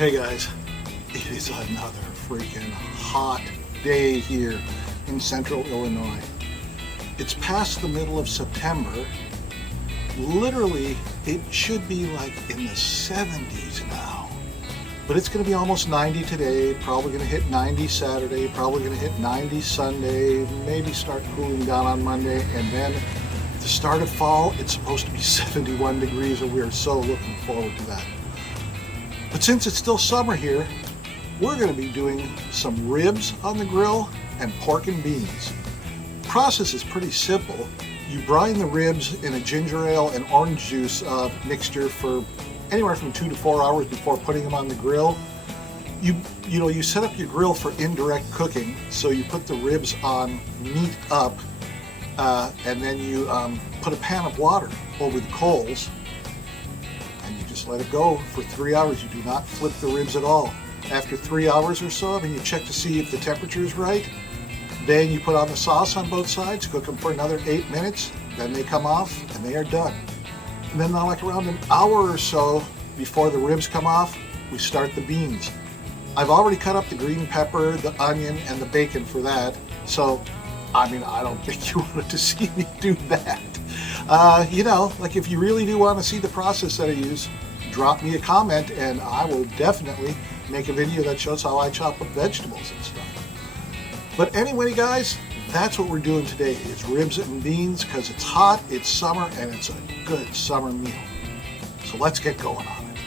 Hey guys, it is another freaking hot day here in central Illinois. It's past the middle of September. Literally, it should be like in the 70s now. But it's going to be almost 90 today, probably going to hit 90 Saturday, probably going to hit 90 Sunday, maybe start cooling down on Monday, and then the start of fall, it's supposed to be 71 degrees, and we are so looking forward to that. But since it's still summer here, we're going to be doing some ribs on the grill and pork and beans. The process is pretty simple. You brine the ribs in a ginger ale and orange juice mixture for anywhere from 2 to 4 hours before putting them on the grill. You set up your grill for indirect cooking, so you put the ribs on meat up, and then you put a pan of water over the coals. Just let it go for 3 hours. You do not flip the ribs at all. After 3 hours or so, you check to see if the temperature is right. Then you put on the sauce on both sides, cook them for another 8 minutes. Then they come off and they are done. And then like around an hour or so before the ribs come off, we start the beans. I've already cut up the green pepper, the onion, and the bacon for that. So, I don't think you wanted to see me do that. Like if you really do want to see the process that I use, drop me a comment and I will definitely make a video that shows how I chop up vegetables and stuff. But anyway, guys, that's what we're doing today is ribs and beans because it's hot, it's summer, and it's a good summer meal. So let's get going on it.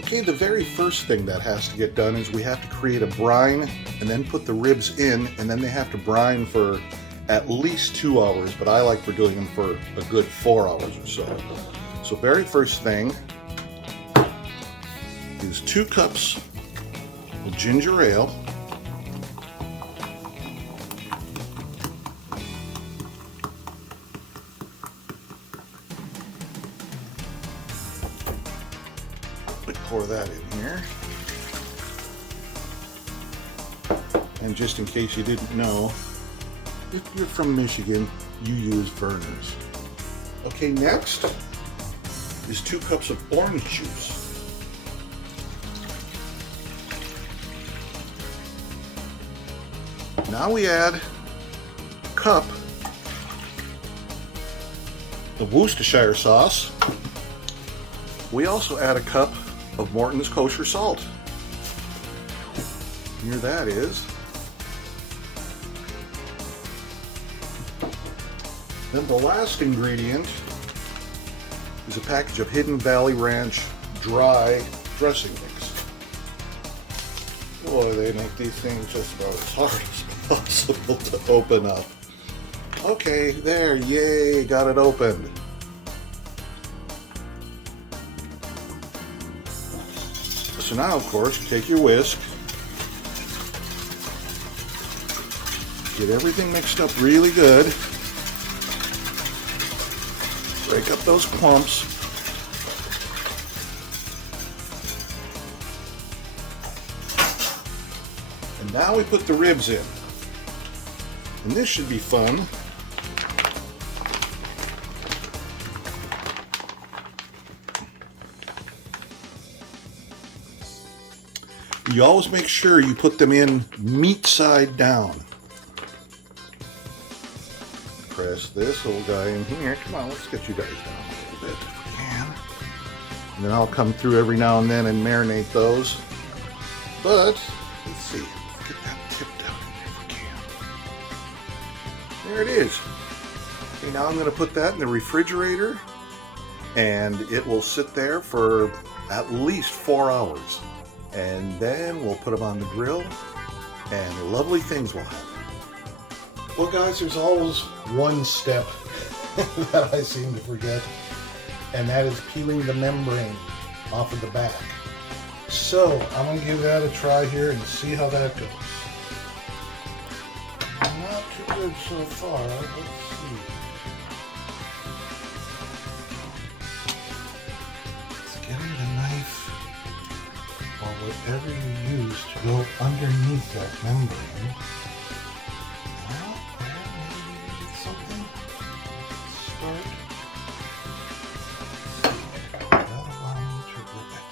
Okay, the very first thing that has to get done is we have to create a brine and then put the ribs in, and then they have to brine for at least 2 hours, but I like for doing them for a good 4 hours or so. So very first thing is 2 cups of ginger ale. Pour that in here. And just in case you didn't know, if you're from Michigan, you use Vernors. Okay, next is 2 cups of orange juice. Now we add a cup of Worcestershire sauce. We also add a cup of Morton's kosher salt. Here that is. Then the last ingredient is a package of Hidden Valley Ranch dry dressing mix. Boy, they make these things just about as hard as possible to open up. Okay, there, yay, got it opened. So now, of course, you take your whisk, get everything mixed up really good, break up those clumps, and now we put the ribs in. And this should be fun. You always make sure you put them in meat side down. Press this little guy in here. Come on, let's get you guys down a little bit if we can. And then I'll come through every now and then and marinate those. But, let's see. Get that tip down in there if we can. There it is. Okay, now I'm going to put that in the refrigerator. And it will sit there for at least 4 hours. And then we'll put them on the grill and lovely things will happen. Well guys, there's always one step that I seem to forget, and that is peeling the membrane off of the back. So I'm going to give that a try here and see how that goes. Not too good so far. Let's see. It's getting the knife or whatever you use to go underneath that membrane. Well, maybe we get something. Start. That'll allow you to rip it.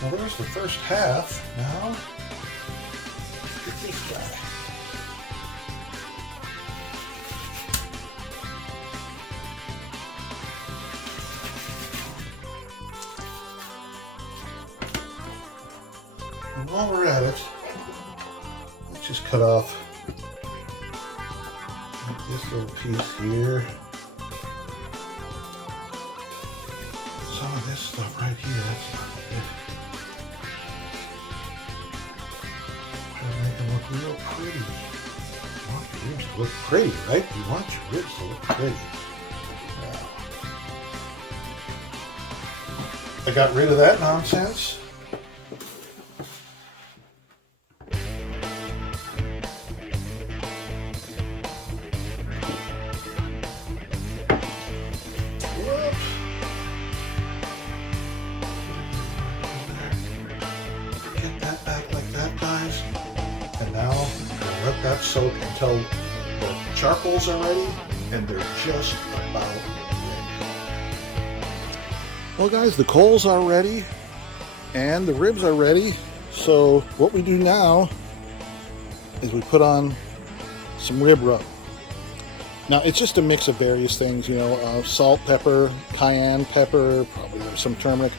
Well, there's the first half. Now, let's get this guy. And while we're at it, let's just cut off this little piece here. Some of this stuff right here, that's not good. Try to make them look real pretty. You want your ribs to look pretty, right? You want your ribs to look pretty. Now, I got rid of that nonsense. Let that soak until the charcoals are ready, and they're just about ready. Well guys, the coals are ready and the ribs are ready. So what we do now is we put on some rib rub. Now it's just a mix of various things, you know, salt, pepper, cayenne pepper, probably some turmeric.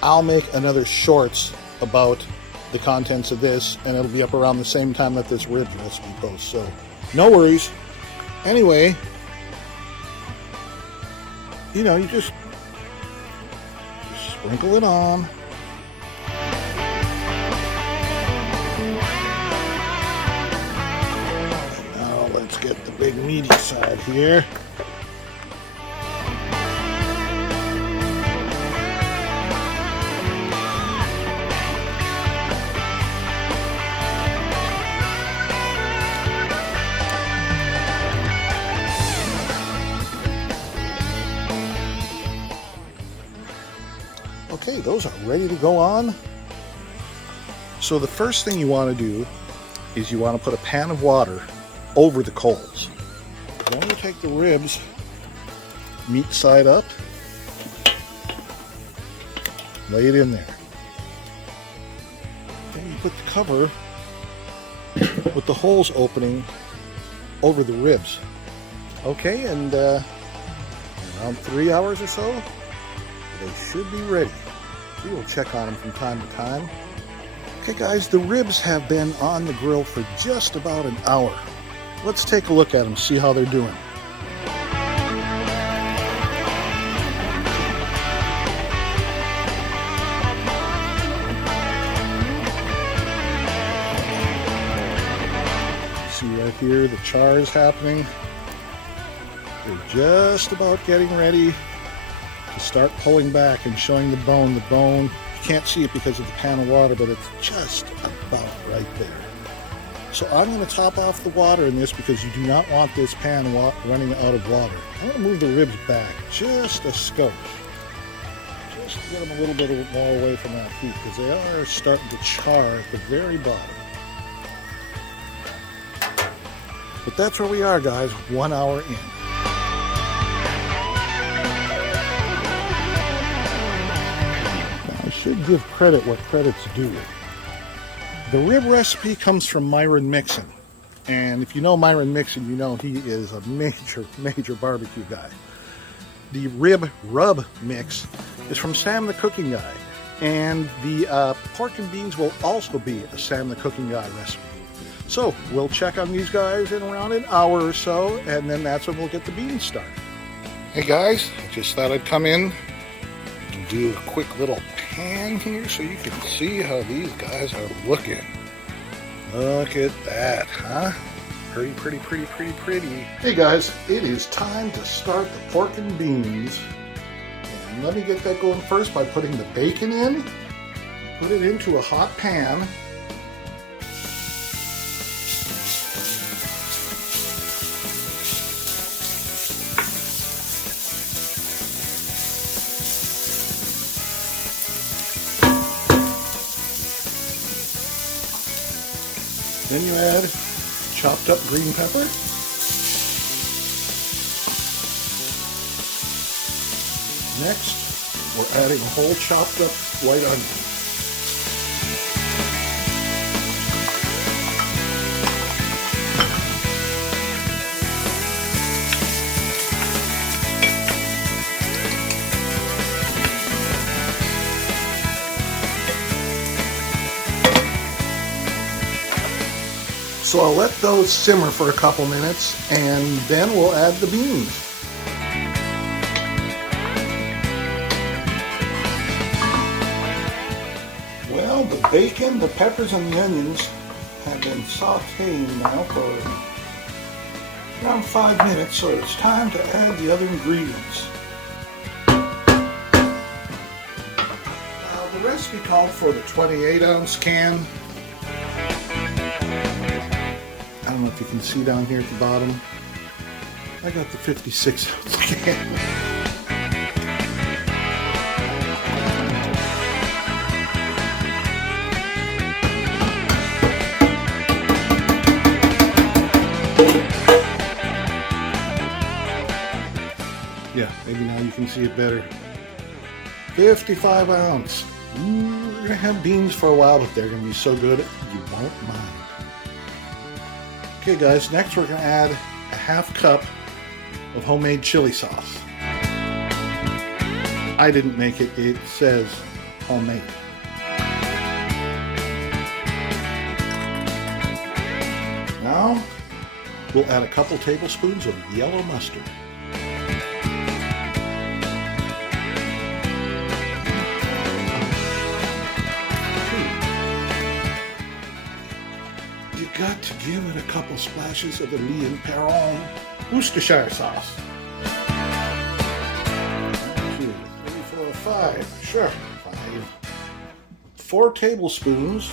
I'll make another shorts about the contents of this, and it'll be up around the same time that this rib recipe posts, so no worries. Anyway, you know, you just sprinkle it on. And now let's get the big meaty side here. Okay, those are ready to go on. So the first thing you want to do is you want to put a pan of water over the coals. Then you take the ribs, meat side up, lay it in there. Then you put the cover with the holes opening over the ribs. Okay, and around 3 hours or so, they should be ready. We will check on them from time to time. Okay guys, the ribs have been on the grill for just about an hour. Let's take a look at them, see how they're doing. See right here, the char is happening. They're just about getting ready to start pulling back and showing the bone. The bone, you can't see it because of the pan of water, but it's just about right there. So I'm going to top off the water in this because you do not want this pan running out of water. I'm going to move the ribs back just a skosh. Just to get them a little bit more away from that heat because they are starting to char at the very bottom. But that's where we are, guys, 1 hour in. Should give credit where credit's due. The rib recipe comes from Myron Mixon, and if you know Myron Mixon, you know he is a major barbecue guy. The rib rub mix is from Sam the Cooking Guy, and the pork and beans will also be a Sam the Cooking Guy recipe. So we'll check on these guys in around an hour or so, and then that's when we'll get the beans started. Hey guys, I just thought I'd come in and do a quick little pan here so you can see how these guys are looking. Look at that, huh? Pretty. Hey guys, it is time to start the pork and beans. And let me get that going first by putting the bacon in. Put it into a hot pan. Then you add chopped up green pepper. Next, we're adding a whole chopped up white onion. So I'll let those simmer for a couple minutes and then we'll add the beans. Well, the bacon, the peppers, and the onions have been sauteing now for around 5 minutes, so it's time to add the other ingredients. Now, the recipe called for the 28-ounce can. I don't know if you can see down here at the bottom. I got the 56-ounce can. Yeah, maybe now you can see it better. 55 ounce. Ooh, we're gonna have beans for a while, but they're gonna be so good you won't mind. Okay guys, next we're gonna add a half cup of homemade chili sauce. I didn't make it, it says homemade. Now, we'll add a couple tablespoons of yellow mustard. You got to give it a couple splashes of the Lee and Perron Worcestershire sauce. 1, 2, 3, 4, 5. Sure, 5. 4 tablespoons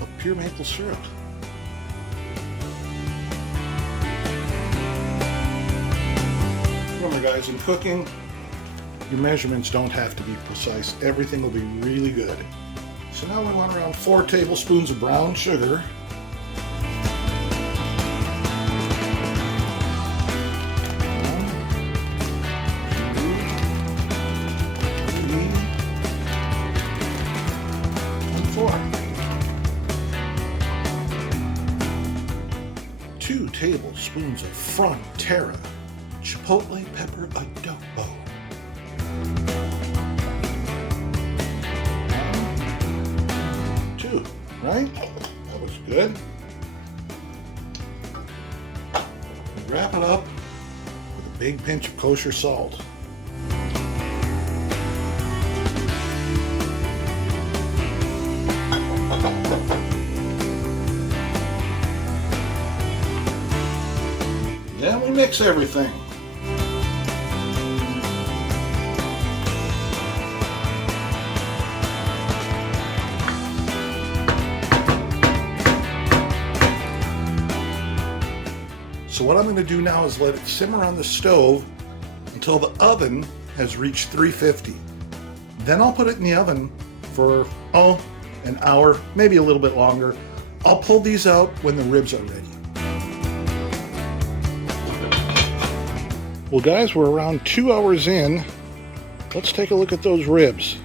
of pure maple syrup. Remember guys, in cooking, your measurements don't have to be precise. Everything will be really good. So now we want around 4 tablespoons of brown sugar. 2 tablespoons of Frontera chipotle pepper adobo. 2, right? That was good. Wrap it up with a big pinch of kosher salt. Then we mix everything. So what I'm going to do now is let it simmer on the stove until the oven has reached 350. Then I'll put it in the oven for, an hour, maybe a little bit longer. I'll pull these out when the ribs are ready. Well guys, we're around 2 hours in. Let's take a look at those ribs.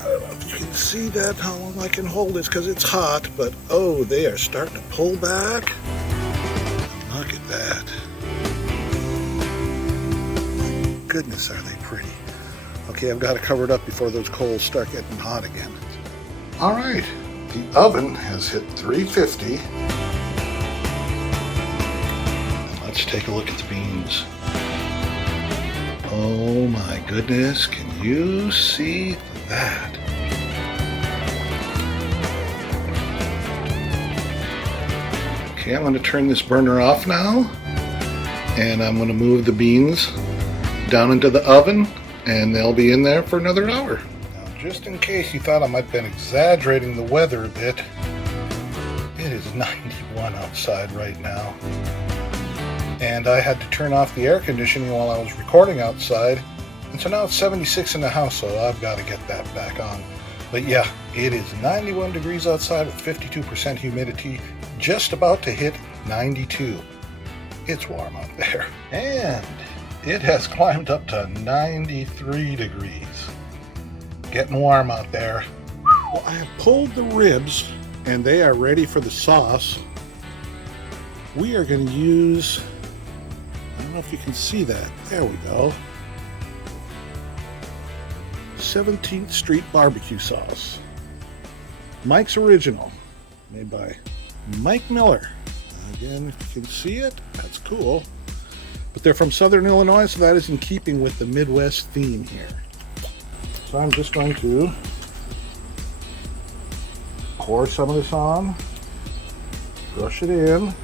I don't know if you can see that, how long I can hold this because it's hot, but oh, they are starting to pull back. Look at that. Goodness, are they pretty. Okay, I've got to cover it up before those coals start getting hot again. All right, the oven has hit 350. Let's take a look at the beans. Oh my goodness, can you see that? Okay, I'm going to turn this burner off now, and I'm going to move the beans down into the oven, and they'll be in there for another hour. Now, just in case you thought I might have been exaggerating the weather a bit, it is 91 outside right now. And I had to turn off the air conditioning while I was recording outside, and so now it's 76 in the house, so I've got to get that back on. But yeah, it is 91 degrees outside with 52% humidity, just about to hit 92. It's warm out there. And it has climbed up to 93 degrees. Getting warm out there. Well, I have pulled the ribs and they are ready for the sauce. We are going to use, I don't know if you can see that. There we go. 17th Street barbecue sauce. Mike's Original. made by Mike Miller. Again, if you can see it, that's cool. But they're from Southern Illinois, so that is in keeping with the Midwest theme here. So I'm just going to pour some of this on, brush it in.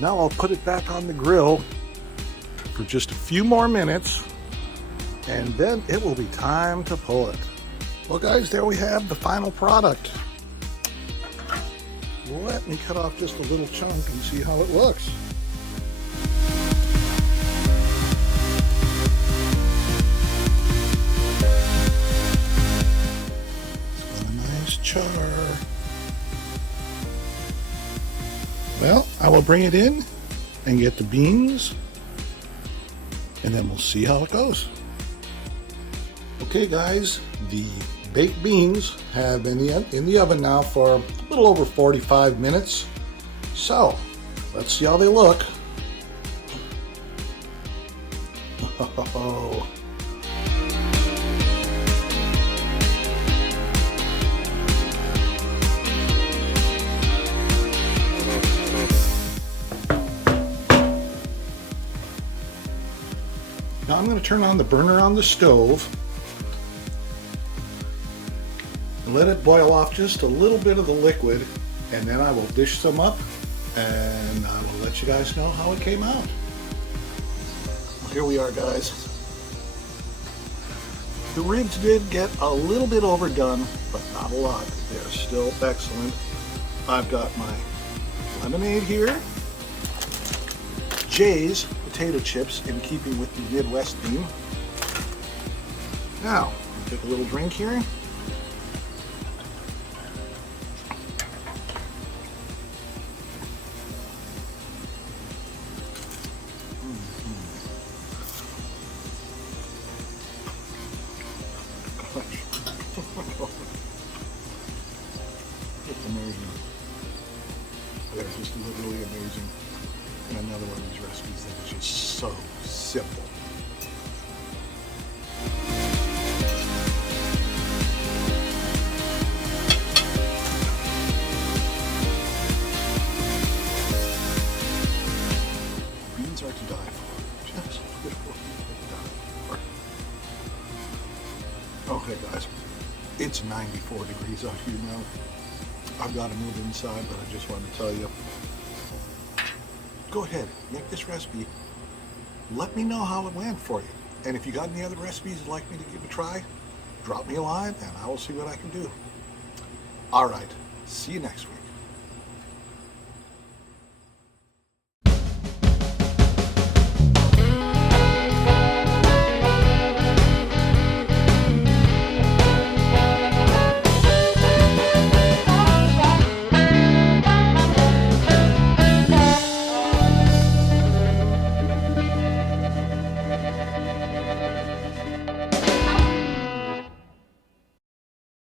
Now I'll put it back on the grill for just a few more minutes, and then it will be time to pull it. Well guys, there we have the final product. Let me cut off just a little chunk and see how it looks. It's got a nice char. Well, I will bring it in and get the beans, and then we'll see how it goes. Okay guys, the baked beans have been in the oven now for a little over 45 minutes. So, let's see how they look. Oh. Now I'm going to turn on the burner on the stove and let it boil off just a little bit of the liquid, and then I will dish some up and I will let you guys know how it came out. Here we are guys. The ribs did get a little bit overdone, but not a lot. They're still excellent. I've got my lemonade here, Jay's potato chips in keeping with the Midwest theme. Now, I'll take a little drink here. It's amazing. They're just literally amazing. And another one of these recipes that is just so simple. Beans are to die for. Just literally to die for. Okay guys, it's 94 degrees out here now. I've got to move inside, but I just wanted to tell you, go ahead, make this recipe. Let me know how it went for you. And if you got any other recipes you'd like me to give a try, drop me a line and I will see what I can do. All right, see you next week.